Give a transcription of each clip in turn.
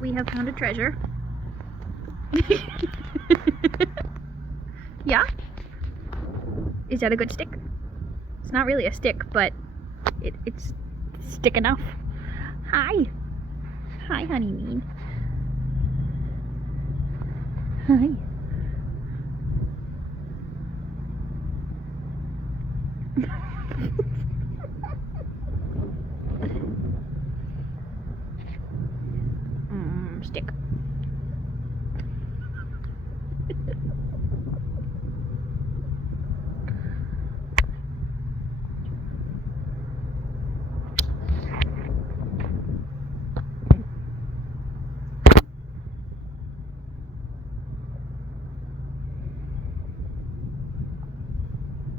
we have found a treasure. Yeah? Is that a good stick? It's not really a stick, but it's stick enough. Hi. Hi, honey mean. Hi. Stick.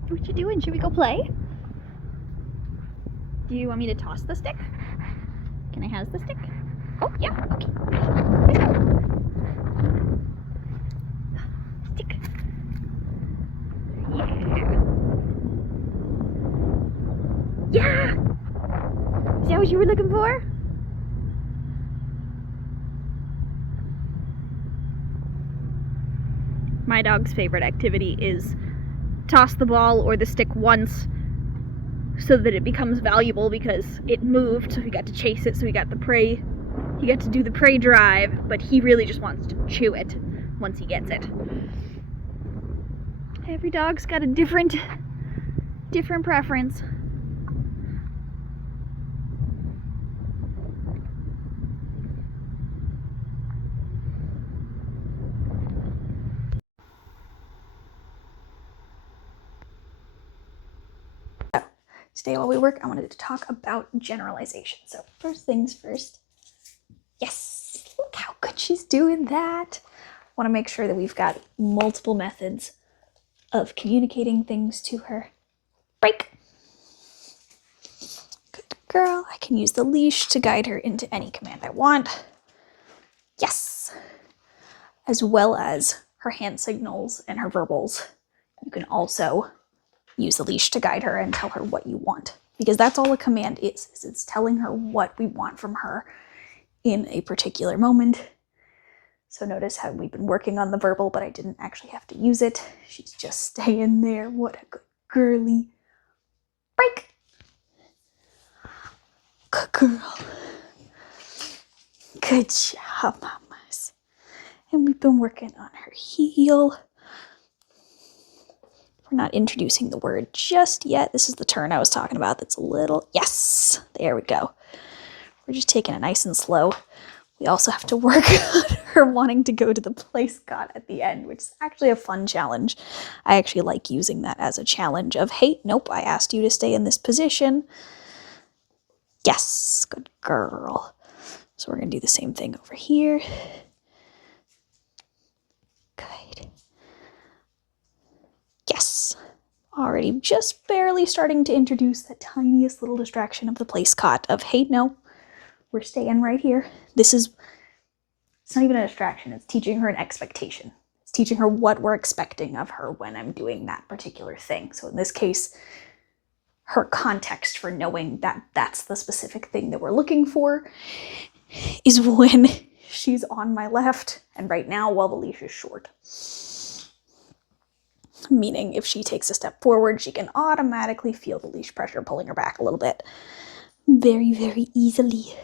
What you doing? Should we go play? Do you want me to toss the stick? Can I have the stick? Oh, yeah, okay. Let's go. Stick. Yeah. Yeah! Is that what you were looking for? My dog's favorite activity is toss the ball or the stick once so that it becomes valuable because it moved, so we got to chase it, so we got the prey. He got to do the prey drive, but he really just wants to chew it once he gets it. Every dog's got a different preference. Today while we work, I wanted to talk about generalization. So first things first. Yes, look how good she's doing that. I want to make sure that we've got multiple methods of communicating things to her. Break. Good girl. I can use the leash to guide her into any command I want. Yes. As well as her hand signals and her verbals. You can also use the leash to guide her and tell her what you want, because that's all a command is it's telling her what we want from her in a particular moment. So notice how we've been working on the verbal, but I didn't actually have to use it. She's just staying there. What a good girly. Break. Good girl. Good job, mamas. And we've been working on her heel. We're not introducing the word just yet. This is the turn I was talking about that's a little, yes, there we go. We're just taking it nice and slow. We also have to work on her wanting to go to the place cot at the end, which is actually a fun challenge. I actually like using that as a challenge of, hey, nope, I asked you to stay in this position. Yes, good girl. So we're gonna do the same thing over here. Good. Yes. Already just barely starting to introduce the tiniest little distraction of the place cot of, hey, no, we're staying right here. It's not even a distraction, it's teaching her an expectation. It's teaching her what we're expecting of her when I'm doing that particular thing. So in this case, her context for knowing that that's the specific thing that we're looking for is when she's on my left and right now while the leash is short. Meaning if she takes a step forward, she can automatically feel the leash pressure pulling her back a little bit. Very, very easily.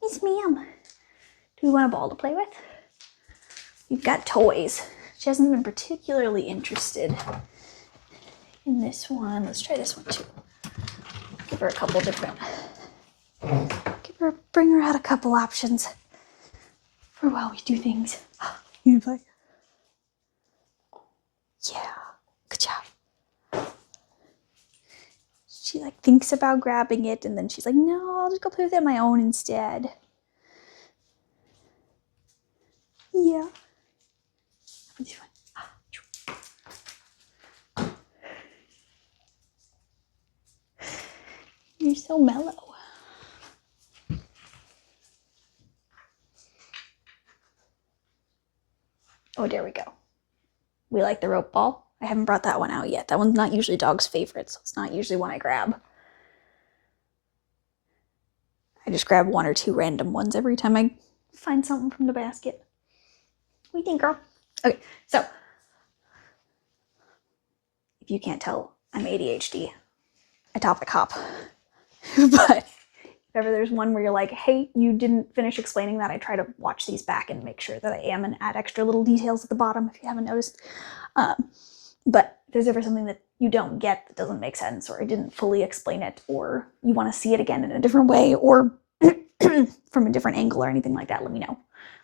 Yes, ma'am. Do we want a ball to play with? We've got toys. She hasn't been particularly interested in this one. Let's try this one too. Give her a couple different, bring her out a couple options for while we do things. You play? Yeah, good job. She like thinks about grabbing it and then she's like, no, I'll just go play with it on my own instead. Yeah. This one. You're so mellow. Oh, there we go. We like the rope ball. I haven't brought that one out yet. That one's not usually dog's favorite, so it's not usually one I grab. I just grab 1 or 2 random ones every time I find something from the basket. What do you think, girl? Okay, so if you can't tell, I'm ADHD. I topic hop. But if ever there's one where you're like, hey, you didn't finish explaining that, I try to watch these back and make sure that I am and add extra little details at the bottom if you haven't noticed. But if there's ever something that you don't get, that doesn't make sense, or I didn't fully explain it, or you want to see it again in a different way, or from a different angle or anything like that, let me know.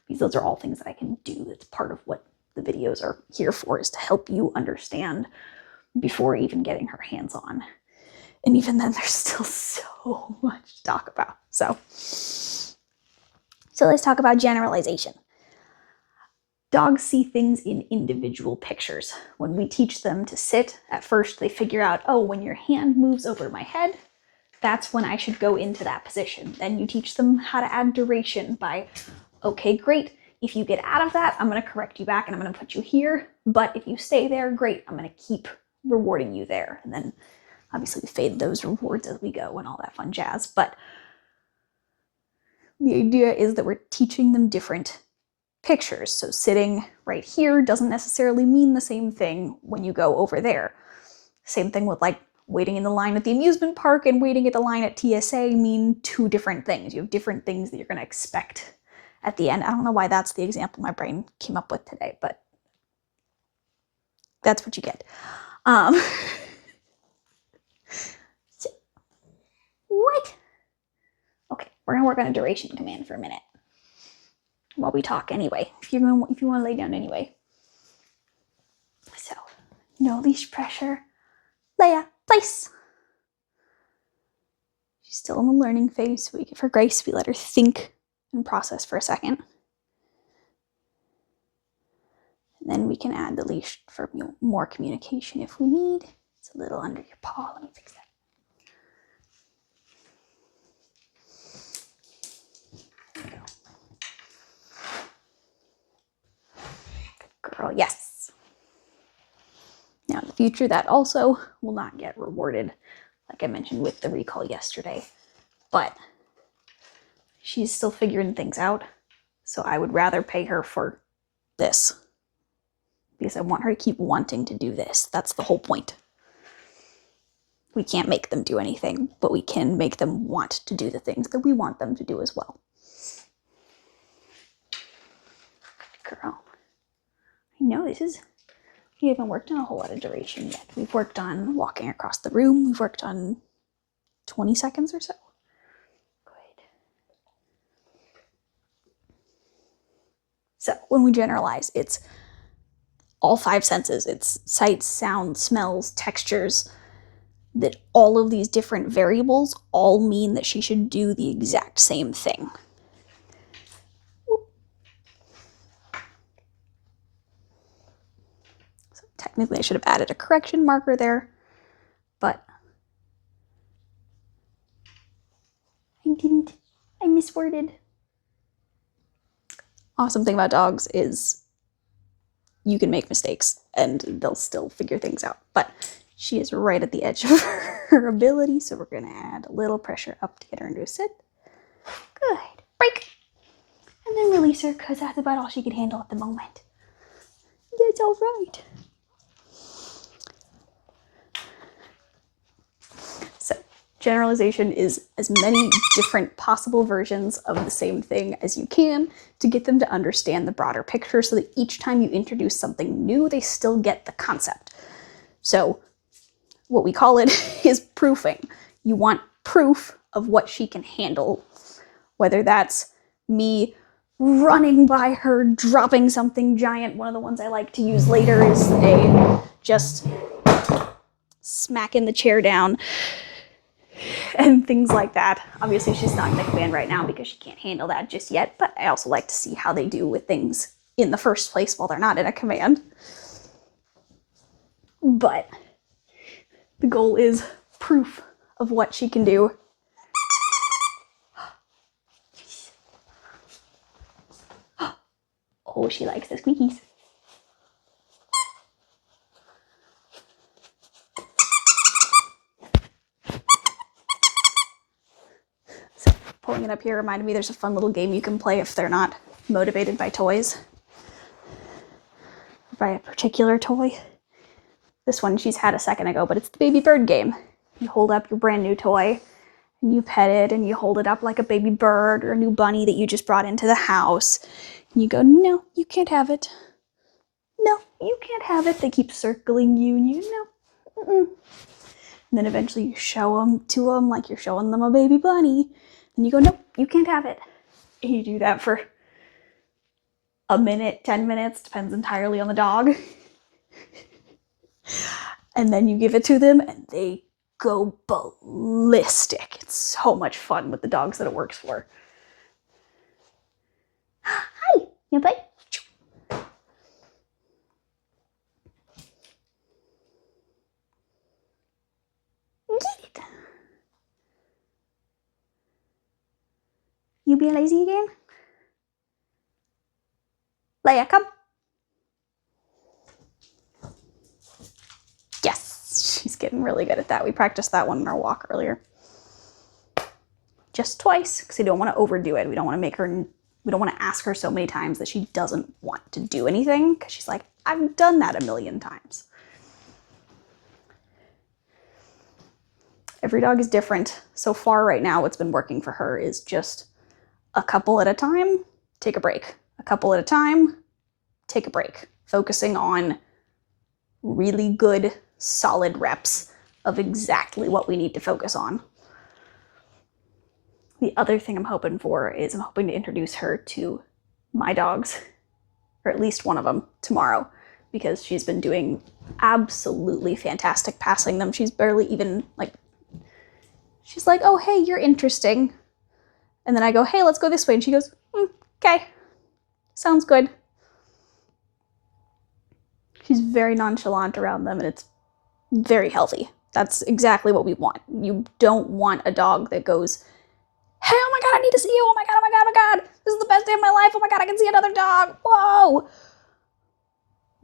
Because those are all things that I can do. That's part of what the videos are here for, is to help you understand before even getting her hands on. And even then, there's still so much to talk about. So let's talk about generalization. Dogs see things in individual pictures. When we teach them to sit, at first they figure out, oh, when your hand moves over my head, that's when I should go into that position. Then you teach them how to add duration by, okay, great. If you get out of that, I'm going to correct you back and I'm going to put you here. But if you stay there, great. I'm going to keep rewarding you there. And then obviously we fade those rewards as we go and all that fun jazz. But the idea is that we're teaching them different pictures. So sitting right here doesn't necessarily mean the same thing when you go over there. Same thing with like waiting in the line at the amusement park and waiting at the line at TSA mean 2 different things. You have different things that you're going to expect at the end. I don't know why that's the example my brain came up with today, but that's what you get. So, what? Okay, we're going to work on a duration command for a minute while we talk anyway, if you want to lay down anyway. So, no leash pressure. Leia, place. She's still in the learning phase, so we give her grace. We let her think and process for a second. And then we can add the leash for more communication if we need. It's a little under your paw. Let me fix that. There we go. Good girl, yes. Now in the future, that also will not get rewarded, like I mentioned with the recall yesterday. But she's still figuring things out, so I would rather pay her for this, because I want her to keep wanting to do this. That's the whole point. We can't make them do anything, but we can make them want to do the things that we want them to do as well. Good girl. I know we haven't worked on a whole lot of duration yet. We've worked on walking across the room. We've worked on 20 seconds or so. Good. So when we generalize, it's all 5 senses. It's sight, sound, smells, textures, that all of these different variables all mean that she should do the exact same thing. So technically I should have added a correction marker there, but I didn't. I misworded. Awesome thing about dogs is you can make mistakes and they'll still figure things out. But she is right at the edge of her ability, so we're going to add a little pressure up to get her into a sit. Good. Break. And then release her, because that's about all she can handle at the moment. That's all right. So generalization is as many different possible versions of the same thing as you can to get them to understand the broader picture, so that each time you introduce something new, they still get the concept. So what we call it is proofing. You want proof of what she can handle, whether that's me running by her, dropping something giant. One of the ones I like to use later is just smacking the chair down and things like that. Obviously she's not in the command right now because she can't handle that just yet, but I also like to see how they do with things in the first place while they're not in a command. But the goal is proof of what she can do. Oh, she likes the squeakies. So pulling it up here reminded me there's a fun little game you can play if they're not motivated by toys. By a particular toy. This one she's had a second ago, but it's the baby bird game. You hold up your brand new toy, and you pet it, and you hold it up like a baby bird or a new bunny that you just brought into the house. And you go, no, you can't have it. No, you can't have it. They keep circling you, and you, no. Mm-mm. And then eventually you show them to them like you're showing them a baby bunny. And you go, nope, you can't have it. And you do that for a minute, 10 minutes, depends entirely on the dog. And then you give it to them and they go ballistic. It's so much fun with the dogs that it works for. Hi, you play? Get it. You being lazy again? Leia, come. Yes, she's getting really good at that. We practiced that one in our walk earlier. Just twice, because we don't want to overdo it. We don't want to make her, we don't want to ask her so many times that she doesn't want to do anything, because she's like, I've done that a million times. Every dog is different. So far right now, what's been working for her is just a couple at a time, take a break. A couple at a time, take a break. Focusing on really good, solid reps of exactly what we need to focus on. The other thing I'm hoping for is I'm hoping to introduce her to my dogs, or at least one of them, tomorrow, because she's been doing absolutely fantastic passing them. She's barely even, like, she's like, oh, hey, you're interesting. And then I go, hey, let's go this way. And she goes, okay, sounds good. She's very nonchalant around them, and it's very healthy. That's exactly what we want. You don't want a dog that goes, hey, oh my God, I need to see you. Oh my God, oh my God, oh my God. This is the best day of my life. Oh my God, I can see another dog. Whoa.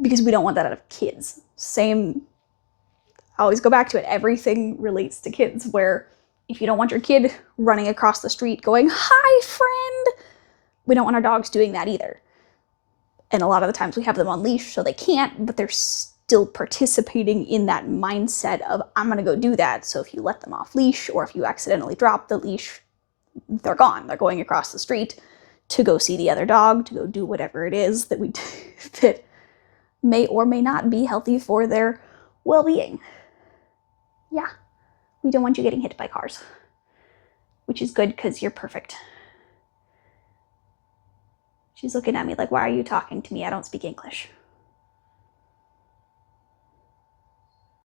Because we don't want that out of kids. Same, I always go back to it. Everything relates to kids, where if you don't want your kid running across the street going, hi, friend, we don't want our dogs doing that either. And a lot of the times we have them on leash, so they can't, but they're still participating in that mindset of, I'm going to go do that. So if you let them off leash, or if you accidentally drop the leash, they're gone. They're going across the street to go see the other dog, to go do whatever it is that we that may or may not be healthy for their well-being. Yeah, we don't want you getting hit by cars, which is good because you're perfect. She's looking at me like, why are you talking to me? I don't speak English.